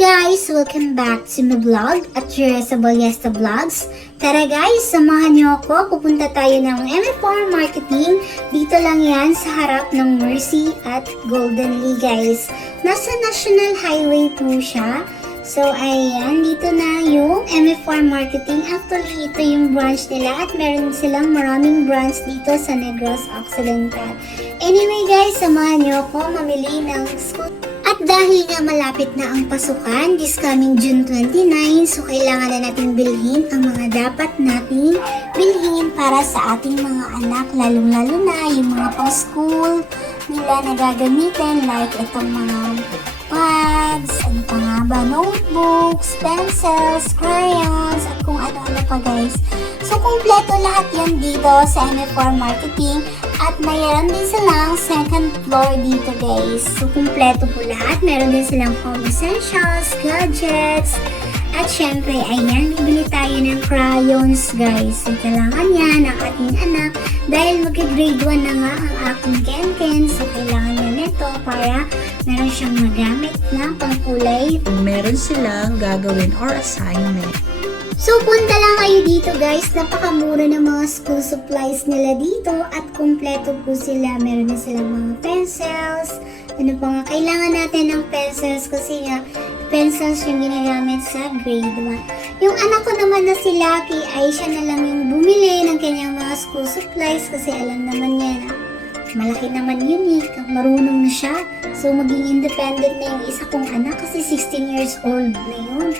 guys! Welcome back to my vlog at Teresa Ballesta Vlogs. Tara guys, samahan niyo ako. Pupunta tayo ng MFR Marketing. Dito lang yan sa harap ng Mercy at Golden Lee guys. Nasa National Highway po siya. So ayan, dito na yung MFR Marketing. Actually, ito yung branch nila at meron silang maraming branch dito sa Negros Occidental. Anyway guys, samahan niyo ako mamili ng school. At dahil nga malapit na ang pasukan, this coming June 29, so kailangan na natin bilhin ang mga dapat nating bilhin para sa ating mga anak, lalong-lalo na yung mga pang-school nila na gagamitin, like itong mga pads, ano pa nga ba, notebooks, pencils, crayons, at kung ano-ano pa guys. So, kumpleto lahat yan dito sa MFR Marketing. At mayroon din silang second floor dito guys. So, kumpleto po lahat. Meron din silang home essentials, gadgets. At syempre, ayan, bibili tayo ng crayons guys. So, kailangan yan ng ating anak. Dahil mag-grade 1 na nga ang aking Ken. So, kailangan niya nito para meron siyang magamit na pangkulay. Meron silang gagawin or assignment. So, punta lang kayo dito guys. Napakamura ng mga school supplies nila dito at kumpleto po sila. Meron na silang mga pencils. Ano pa nga, kailangan natin ng pencils kasi nga pencils yung ginagamit sa grade 1. Yung anak ko naman na si Lucky ay siya na lang yung bumili ng kanyang mga school supplies kasi alam naman niya na malaki naman yun marunong na siya. So, maging independent na yung isa kong anak kasi 16 years old na yun.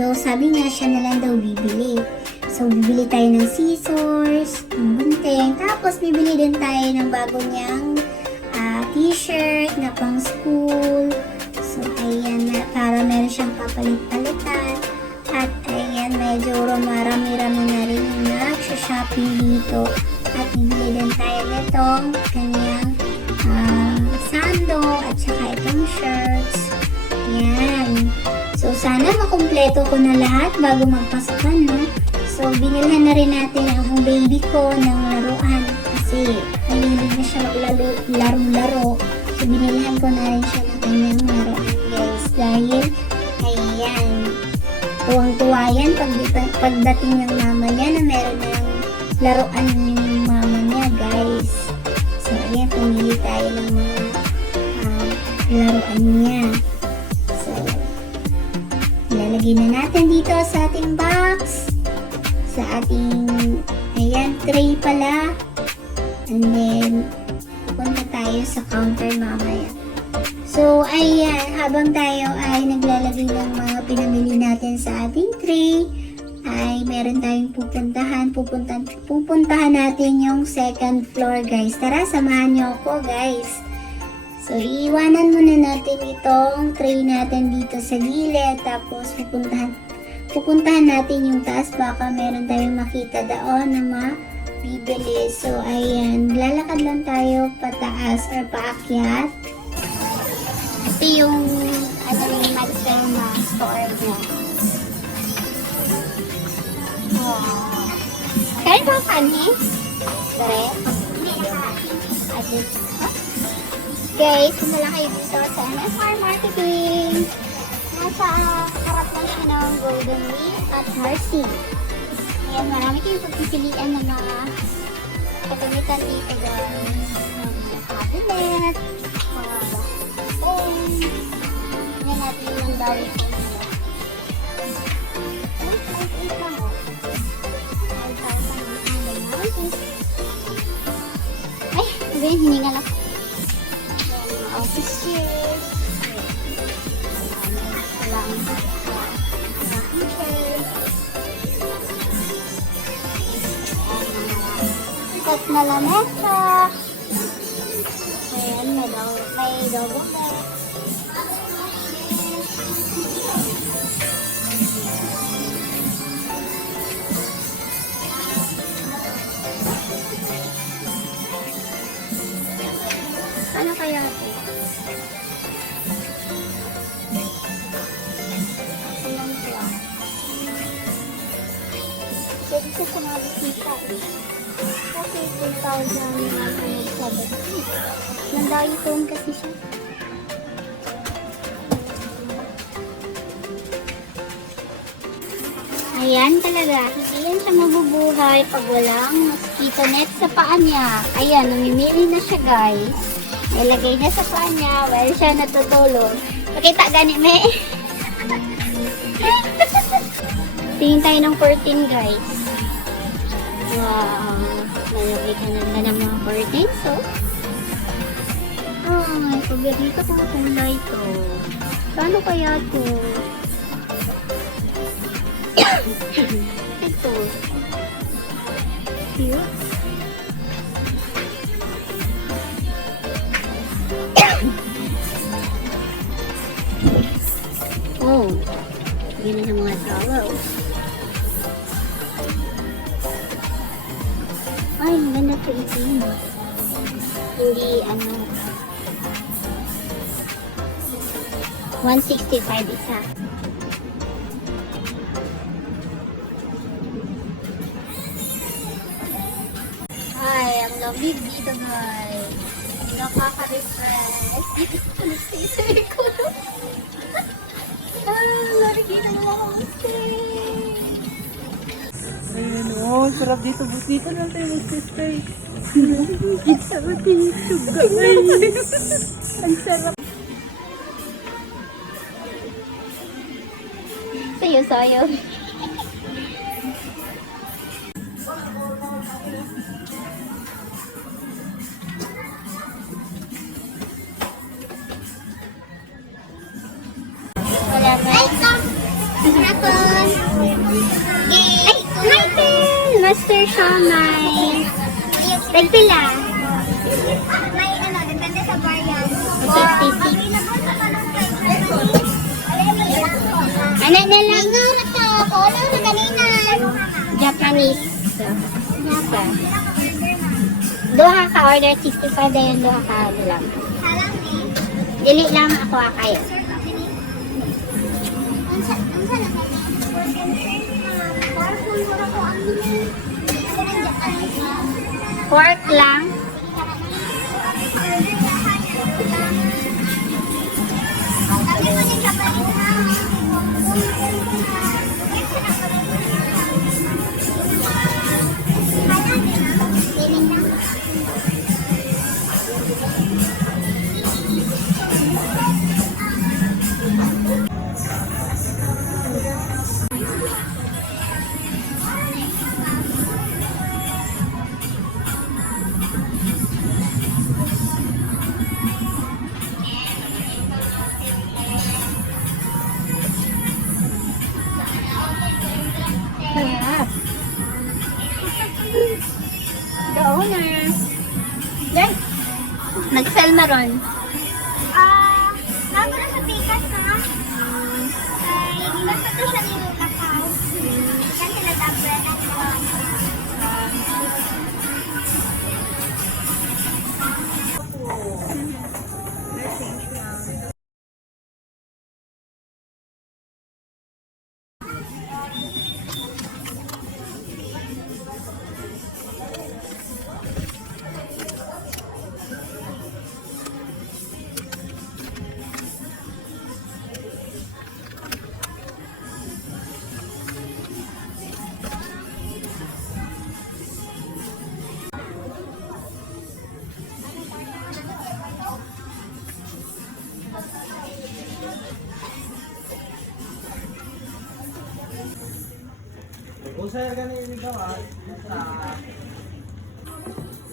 So, sabi niya, siya na lang daw bibili. So, bibili tayo ng scissors, ng gunting, tapos bibili din tayo ng bago niyang t-shirt na pang school. So, ayan, para meron siyang papalit-palitan. At ayan, medyo marami-rami na rin yung nag-shopping dito. At bibili din tayo nitong kanyang sando at saka itong shirts. Ayan. So, sana makumpleto ko na lahat bago magpasukan, no? So, binilhan na rin natin ang baby ko ng laruan kasi mahilig na siya laro-laro. So, binilhan ko na rin siya ng kanyang laruan, guys. Dahil, ayan, tuwang-tuwa yan pagdating ng mama niya na meron ng laruan yung mama niya, guys. So, ayan, pumili tayo ng mga laruan niya. Ilalagay na natin dito sa ating box. Sa ating, ayan, tray pala. And then, pupunta tayo sa counter mamaya. So, ayan, habang tayo ay naglalagay ng mga pinamili natin sa ating tray, ay meron tayong pupuntahan natin yung second floor, guys. Tara, samahan niyo ako, guys. So, iiwanan muna natin itong tray natin dito sa gilid. Tapos, pupuntahan natin yung taas. Baka meron tayong makita doon na mabibili. So, ayan. Lalakad lang tayo pataas or paakyat. Ito yung Maxwell na store niya. Wow. Kaya ba kanhi? Dere? Guys, punta lang kayo dito sa MFR Marketing. Nasa harap lang siya ng Golden Lee at Mercy. Ayan, marami kayong pagpipilian ng mga kagamitan dito guys. Mga cabinet, mga phone. Yan natin yung dawit ko nila. 5.8 lang o. 5,000 ay, sabihin, hiningal ako. Office chairs. Set na lamesa. Ayan, may double bed. Ano kaya ito? Pwede siya sa mga bisita kasi 2,970. Nandayo phone kasi siya. Ayan talaga, hindi yan siya mabubuhay pag walang mosquito net sa paa niya. Ayan, namimili na siya guys. Nilagay niya sa paa niya while siya natutulog. Pakita gani, me. Tingin tayo ng curtain guys. Wow, nalagay ka na ng mga curtains, so. Ay, paborito kong kulay to. Paano kaya to? Ito. Cute. Oh. Yun na sa mga towels. Ay, maganda to itin. Hindi, 165 isa. Ay, ang lamig dito guys. Nakaka-refresh. Stay sa likod. Larigin na naman ako stay. Ayun, oh, sarap dito. Dito lang tayo mag-stay. Ang sarap dito, guys. Ang sarap. Sayo-sayo. Wala ba? Ay, hapon! Ay, Michael! Master Shawmai! Tagpila! May depende sa variant. 56. Ano na lang? Follow na kanina. Japanese. Nasa. Duha ka order 65 dayon duha ka lang. Dili lang ako kayo. Pork lang. Sarap. The owner. Yan. Nag-sell na ron. Bago na sa pikas na. Ay, basta to siya nilulakaw. Yan sila tablet. Usay gani dito ah.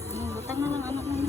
Butang na lang anak mo.